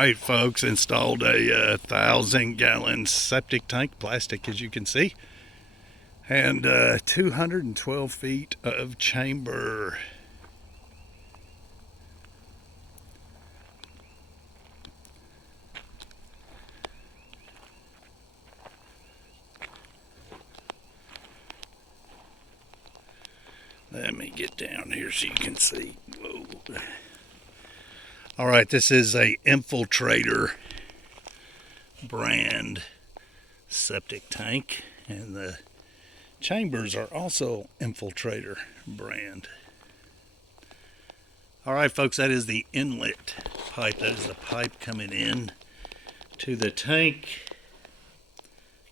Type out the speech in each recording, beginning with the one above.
right, folks, installed a 1,000-gallon septic tank, plastic as you can see, and 212 feet of chamber. Let me get down here so you can see. Whoa. All right, this is a Infiltrator brand septic tank, and the chambers are also Infiltrator brand. All right, folks, that is the inlet pipe. That is the pipe coming in to the tank.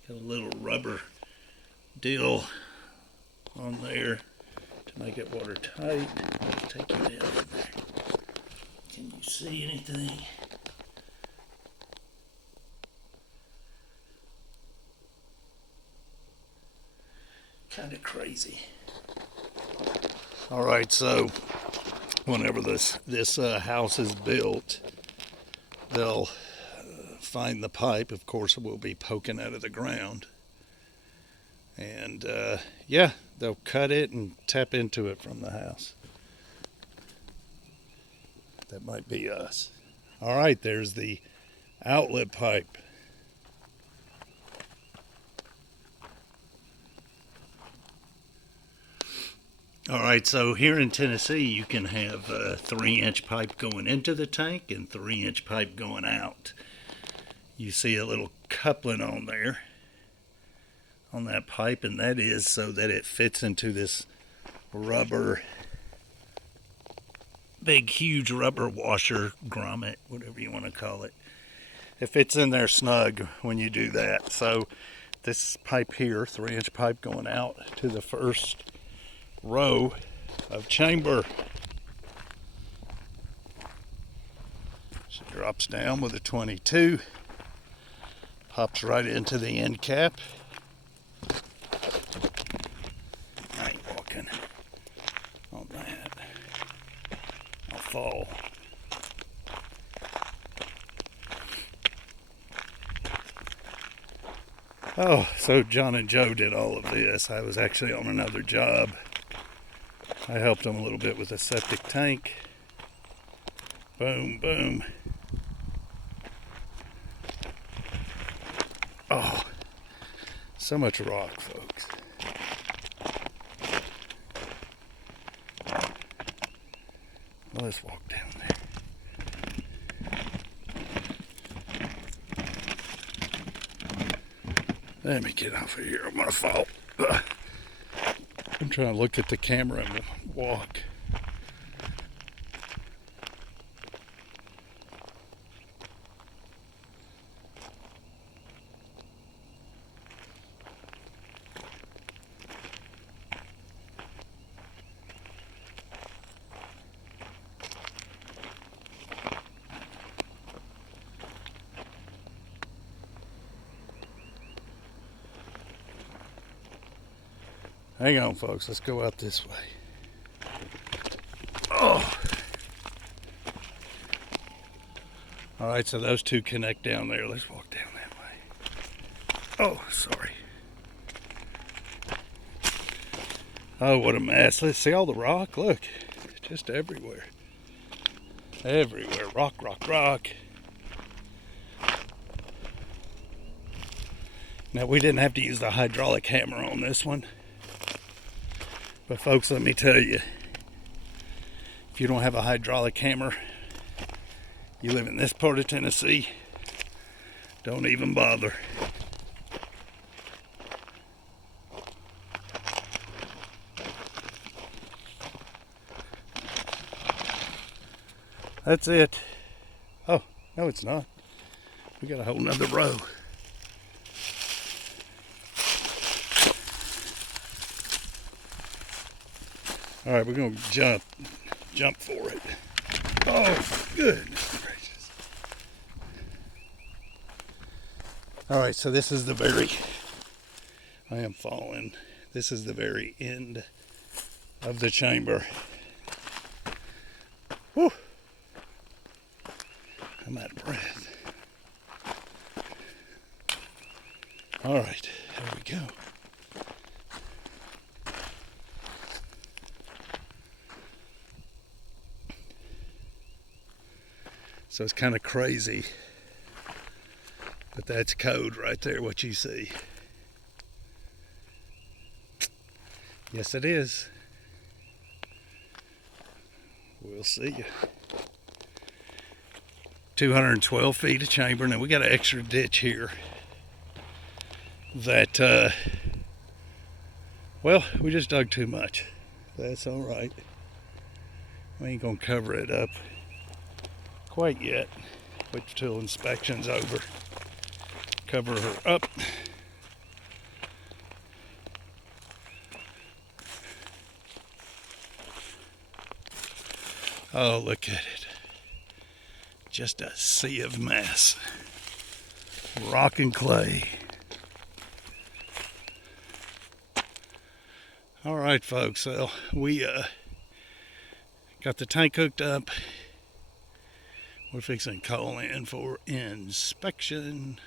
Got a little rubber deal on there to make it watertight. Let's take you down in there. Can you see anything? Kind of crazy. All right, so whenever this house is built, they'll find the pipe. Of course, it will be poking out of the ground, and yeah, they'll cut it and tap into it from the house. That might be us. All right, there's the outlet pipe. All right, so here in Tennessee, you can have a 3-inch pipe going into the tank and 3-inch pipe going out. You see a little coupling on there, on that pipe, and that is so that it fits into this rubber, big, huge rubber washer, grommet, whatever you want to call it. It fits in there snug when you do that. So this pipe here, 3-inch pipe going out to the first row of chamber. She drops down with a 22, pops right into the end cap. I ain't walking on that. I'll fall. Oh, so John and Joe did all of this. I was actually on another job. I helped them a little bit with a septic tank. Boom, boom. Oh, so much rock, folks. Well, let's walk down there. Let me get off of here. I'm gonna fall. I'm trying to look at the camera and walk. Hang on, folks. Let's go out this way. Oh. All right, so those two connect down there. Let's walk down that way. Oh, sorry. Oh, what a mess. Let's see all the rock. Look, just everywhere. Everywhere. Rock, rock, rock. Now, we didn't have to use the hydraulic hammer on this one. But folks, let me tell you, if you don't have a hydraulic hammer, you live in this part of Tennessee, don't even bother. That's it. Oh, no, it's not. We got a whole nother row. All right, we're going to jump for it. Oh, goodness gracious. All right, so this is the very, I am falling. This is the very end of the chamber. Whew. I'm out of breath. All right, there we go. So it's kind of crazy, but that's code right there, what you see. Yes, it is. We'll see you. 212 feet of chamber. Now we got an extra ditch here that, well, we just dug too much. That's all right. We ain't gonna cover it up quite yet. Wait till inspection's over. Cover her up. Oh, look at it. Just a sea of mess. Rock and clay. All right, folks. So we got the tank hooked up. We're fixing to call in for inspection.